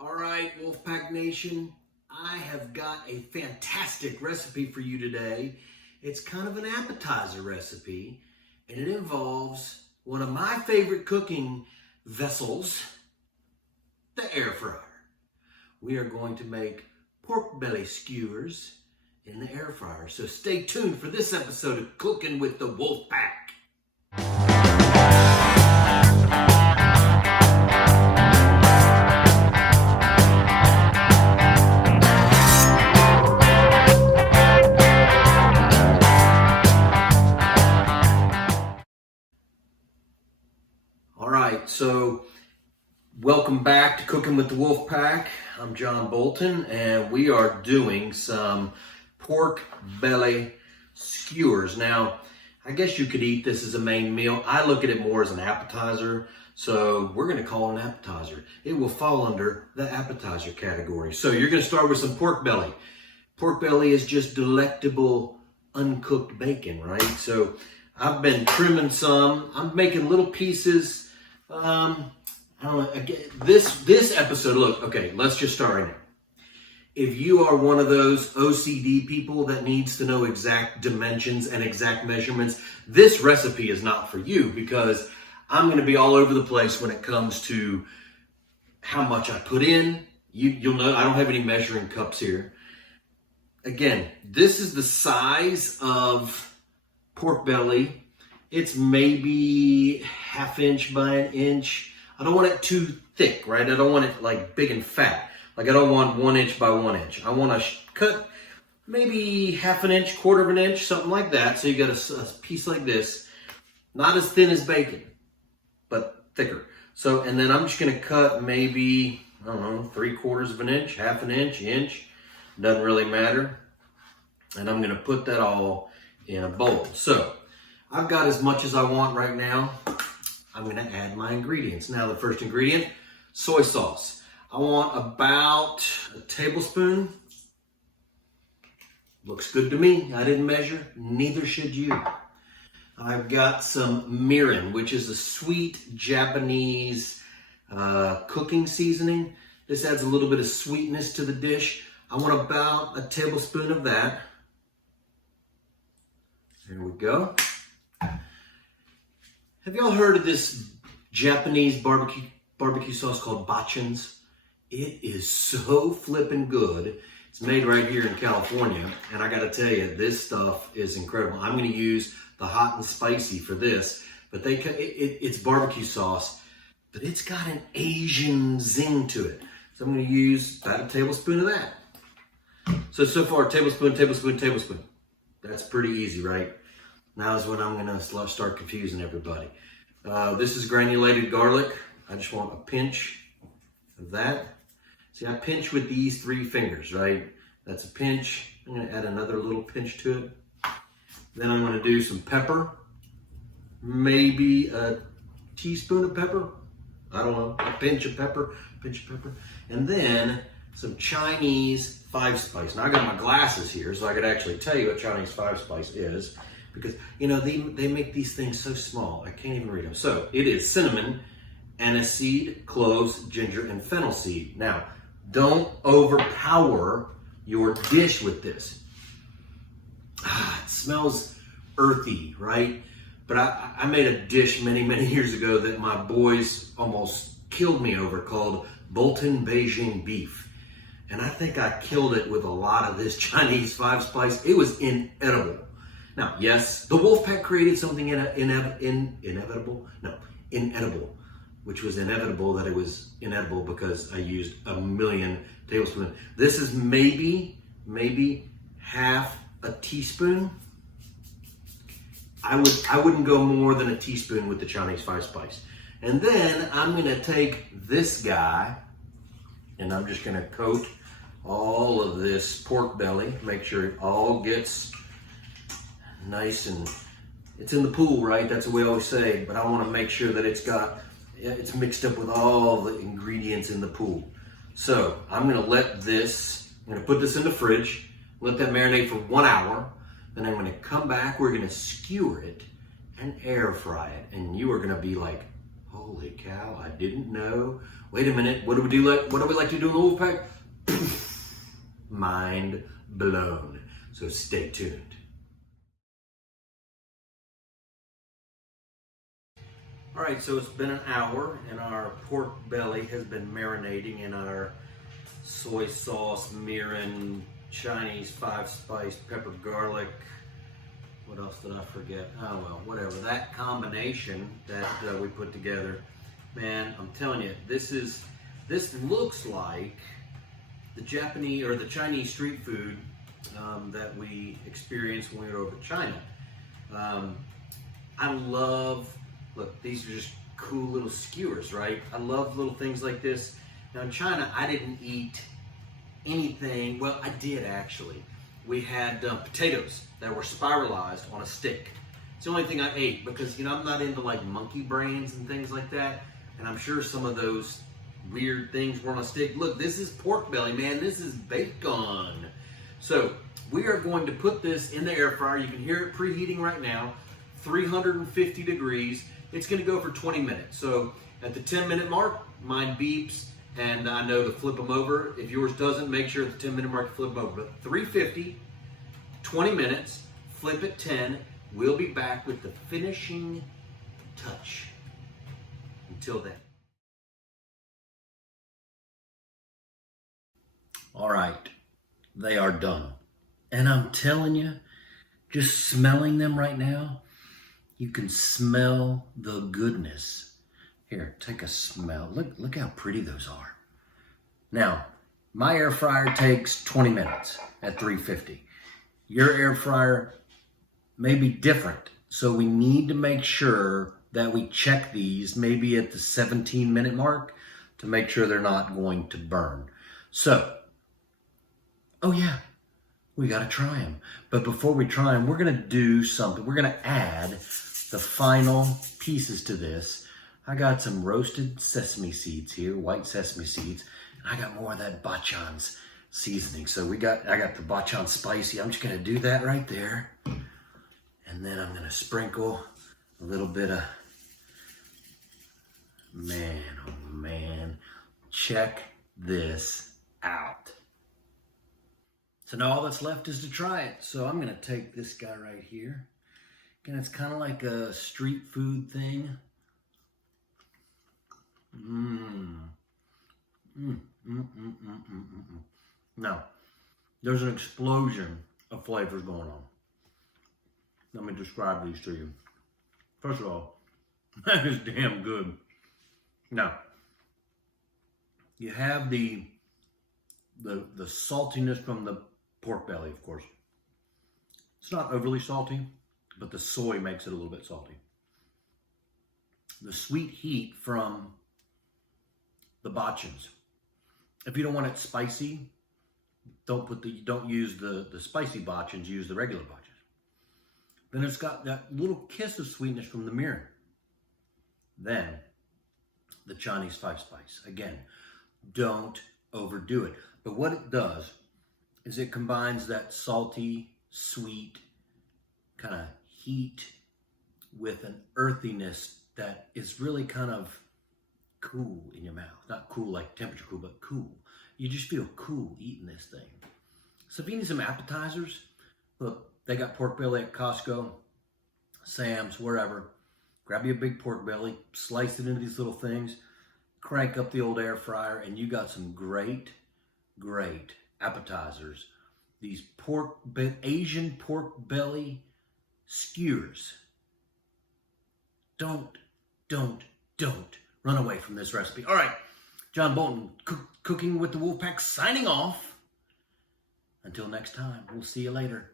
All right, Wolfpack Nation, I have got a fantastic recipe for you today. It's kind of an appetizer recipe, and it involves one of my favorite cooking vessels, the air fryer. We are going to make pork belly skewers in the air fryer. So stay tuned for this episode of Cooking with the Wolfpack. All right, so welcome back to Cooking with the Wolfpack. I'm John Bolton, and we are doing some pork belly skewers. Now, I guess you could eat this as a main meal. I look at it more as an appetizer, so we're gonna call it an appetizer. It will fall under the appetizer category. So you're gonna start with some pork belly. Pork belly is just delectable, uncooked bacon, right? So I've been trimming some. I'm making little pieces. I don't know, again, this episode, look, okay, let's just start right now. If you are one of those OCD people that needs to know exact dimensions and exact measurements, this recipe is not for you, because I'm going to be all over the place when it comes to how much I put in. You'll know I don't have any measuring cups here. Again, this is the size of pork belly. It's maybe ½ inch by an inch. I don't want it too thick, right? I don't want it like big and fat. Like I don't want 1 inch by 1 inch. I want to cut maybe ½ inch, ¼ inch, something like that. So you got a piece like this, not as thin as bacon, but thicker. So, and then I'm just gonna cut maybe, I don't know, 3/4 inch, ½ inch, doesn't really matter. And I'm gonna put that all in a bowl. So I've got as much as I want right now. I'm gonna add my ingredients. Now the first ingredient, soy sauce. I want about a tablespoon. Looks good to me. I didn't measure, neither should you. I've got some Mirin, which is a sweet Japanese cooking seasoning. This adds a little bit of sweetness to the dish. I want about a tablespoon of that. There we go. Have y'all heard of this Japanese barbecue sauce called Bachans? It is so flippin' good. It's made right here in California, and I gotta tell you, this stuff is incredible. I'm gonna use the hot and spicy for this, but it's barbecue sauce, but it's got an Asian zing to it. So I'm gonna use about a tablespoon of that. So far, tablespoon. That's pretty easy, right? Now is when I'm gonna start confusing everybody. This is granulated garlic. I just want a pinch of that. See, I pinch with these 3 fingers, right? That's a pinch. I'm gonna add another little pinch to it. Then I'm gonna do some pepper. Maybe a teaspoon of pepper. I don't know, a pinch of pepper. And then some Chinese 5-spice. Now I got my glasses here so I could actually tell you what Chinese 5-spice is, because you know they make these things so small I can't even read them. So it is cinnamon, aniseed, cloves, ginger, and fennel seed. Now don't overpower your dish with this. It smells earthy, right? But I made a dish many years ago that my boys almost killed me over, called Bolton Beijing beef. And I think I killed it with a lot of this Chinese 5-spice. It was inedible. Now, yes, the Wolfpack created something inedible, which was inevitable that it was inedible because I used a million tablespoons. This is maybe half a teaspoon. I wouldn't go more than a teaspoon with the Chinese 5-spice. And then I'm gonna take this guy and I'm just gonna coat all of this pork belly, make sure it all gets nice, and it's in the pool, right? That's what we always say, but I want to make sure that it's mixed up with all the ingredients in the pool. So I'm going to put this in the fridge, let that marinate for 1 hour. Then I'm going to come back, we're going to skewer it and air fry it. And you are going to be like, Holy cow, I didn't know. Wait a minute, what do we like to do in the Wolfpack? Mind blown. So stay tuned. All right, so it's been an hour and our pork belly has been marinating in our soy sauce, Mirin, Chinese 5-spice, pepper, garlic. What else did I forget? Oh well, whatever. That combination that we put together, man, I'm telling you, this looks like the Japanese or the Chinese street food that we experienced when we were over in China. I love, look, these are just cool little skewers, right? I love little things like this. Now in China, I didn't eat anything, well, I did actually. We had potatoes that were spiralized on a stick. It's the only thing I ate because, you know, I'm not into like monkey brains and things like that. And I'm sure some of those weird things were on a stick. Look, this is pork belly, man. This is bacon. So we are going to put this in the air fryer. You can hear it preheating right now, 350 degrees. It's gonna go for 20 minutes. So at the 10-minute mark, mine beeps and I know to flip them over. If yours doesn't, make sure at the 10-minute mark you flip them over. But 350, 20 minutes, flip at 10. We'll be back with the finishing touch. Until then. All right, they are done. And I'm telling you, just smelling them right now, you can smell the goodness. Here, take a smell. Look how pretty those are. Now, my air fryer takes 20 minutes at 350. Your air fryer may be different. So we need to make sure that we check these maybe at the 17-minute mark to make sure they're not going to burn. So, oh yeah, we got to try them. But before we try them, we're going to do something. We're going to add the final pieces to this. I got some roasted sesame seeds here, white sesame seeds. And I got more of that Bachans seasoning. So I got the Bachans spicy. I'm just going to do that right there. And then I'm going to sprinkle a little bit of, man, oh man, check this out. So now all that's left is to try it. So I'm going to take this guy right here. Again, it's kind of like a street food thing. Now, there's an explosion of flavors going on. Let me describe these to you. First of all, that is damn good. Now, you have the saltiness from the pork belly, of course. It's not overly salty, but the soy makes it a little bit salty. The sweet heat from the Bachans. If you don't want it spicy, don't use the spicy Bachans, use the regular Bachans. Then it's got that little kiss of sweetness from the Mirin. Then the Chinese 5-spice. Again, don't overdo it. But what it does is it combines that salty, sweet kind of heat with an earthiness that is really kind of cool in your mouth. Not cool like temperature cool, but cool. You just feel cool eating this thing. So if you need some appetizers, look, they got pork belly at Costco, Sam's, wherever. Grab you a big pork belly, slice it into these little things, crank up the old air fryer, and you got some great, great appetizers. These Asian pork belly skewers. Don't run away from this recipe. All right, John Bolton, Cooking with the Wolfpack, signing off. Until next time, we'll see you later.